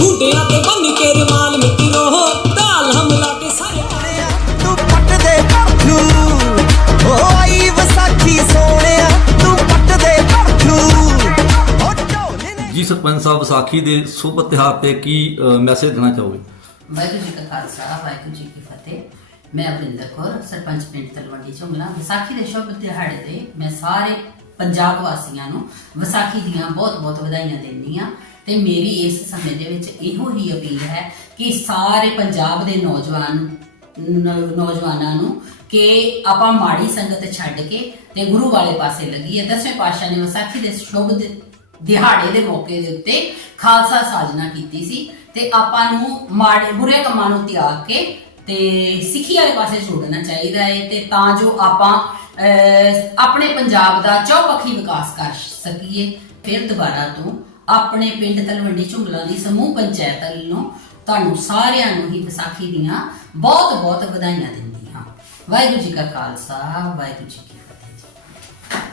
ਹੁੰਡਿਆਂ ਤੇ ਬੰਨ ਕੇ ਰਮਾਲ ਮਿੱਤਰੋ ਢਾਲ ਹਮਲਾ ਕੇ ਸਾਰੇ ਸੋਹਣਿਆ ਤੂੰ ਪੱਟ ਦੇ ਪਰਖੂ ਓ ਆਈ ਵਿਸਾਖੀ ਸੋਹਣਿਆ ਤੂੰ ਪੱਟ ਦੇ ਪਰਖੂ ਓ ਢੋਲੇ ਨੇ ਜੀ ਸਰਪੰਚ ਸਾਹਿਬ ਵਿਸਾਖੀ ਦੇ ਸ਼ੁਭ ਤਿਉਹਾਰ ਤੇ ਕੀ ਮੈਸੇਜ ਦੇਣਾ ਚਾਹੋਗੇ? ਵਾਹਿਗੁਰੂ ਜੀ ਕਾ ਖਾਲਸਾ ਵਾਹਿਗੁਰੂ ਜੀ ਕੀ ਫਤਿਹ। ਮੈਂ ਅਵਿੰਦਰ ਕੌਰ, ਸਰਪੰਚ ਪਿੰਡ ਤਲਵੰਡੀ ਝੁੰਗਲਾ, ਵਿਸਾਖੀ ਦੇ ਸ਼ੁਭ ਦਿਹਾੜੇ ਤੇ ਮੈਂ ਸਾਰੇ ਪੰਜਾਬ ਵਾਸੀਆਂ ਨੂੰ ਵਿਸਾਖੀ ਦੀਆਂ ਬਹੁਤ-ਬਹੁਤ ਵਧਾਈਆਂ ਦਿੰਦੀ ਆ ਤੇ ਮੇਰੀ ਇਸ ਸਮੇਂ ਦੇ ਵਿੱਚ ਇਹੋ ਹੀ ਅਪੀਲ ਹੈ ਕਿ ਸਾਰੇ ਪੰਜਾਬ ਦੇ ਨੌਜਵਾਨ ਨੌਜਵਾਨਾਂ ਨੂੰ ਕਿ ਆਪਾਂ ਮਾੜੀ ਸੰਗਤ ਛੱਡ ਕੇ ਤੇ ਗੁਰੂ ਵਾਲੇ ਪਾਸੇ ਲੱਗੀਏ। ਦਸਵੇਂ ਪਾਤਸ਼ਾਹ ਨੇ ਵਿਸਾਖੀ ਦੇ ਸ਼ੁਭ ਦਿਹਾੜੇ ਦੇ ਮੌਕੇ ਦੇ ਉੱਤੇ ਖਾਲਸਾ ਸਾਜਨਾ ਕੀਤੀ ਸੀ ਤੇ ਆਪਾਂ ਨੂੰ ਮਾੜੇ ਬੁਰੇ ਕੰਮਾਂ ਨੂੰ ਤਿਆਗ ਕੇ ਤੇ ਸਿੱਖੀ ਵਾਲੇ ਪਾਸੇ ਜੋੜਨਾ ਚਾਹੀਦਾ ਹੈ ਤੇ ਤਾਂ ਜੋ ਆਪਾਂ ਆਪਣੇ ਪੰਜਾਬ ਦਾ ਚੌਪੱਖੀ ਵਿਕਾਸ ਕਰ ਸਕੀਏ। ਫਿਰ ਦੁਬਾਰਾ ਤੋਂ ਆਪਣੇ ਪਿੰਡ ਤਲਵੰਡੀ ਝੁੰਗਲਾ ਦੀ ਸਮੂਹ ਪੰਚਾਇਤ ਵੱਲੋਂ ਤੁਹਾਨੂੰ ਸਾਰਿਆਂ ਨੂੰ ਹੀ ਵਿਸਾਖੀ ਦੀਆਂ ਬਹੁਤ ਬਹੁਤ ਵਧਾਈਆਂ ਦਿੰਦੀ ਹਾਂ। ਵਾਹਿਗੁਰੂ ਜੀ ਕਾ ਖਾਲਸਾ, ਵਾਹਿਗੁਰੂ ਜੀ ਕੀ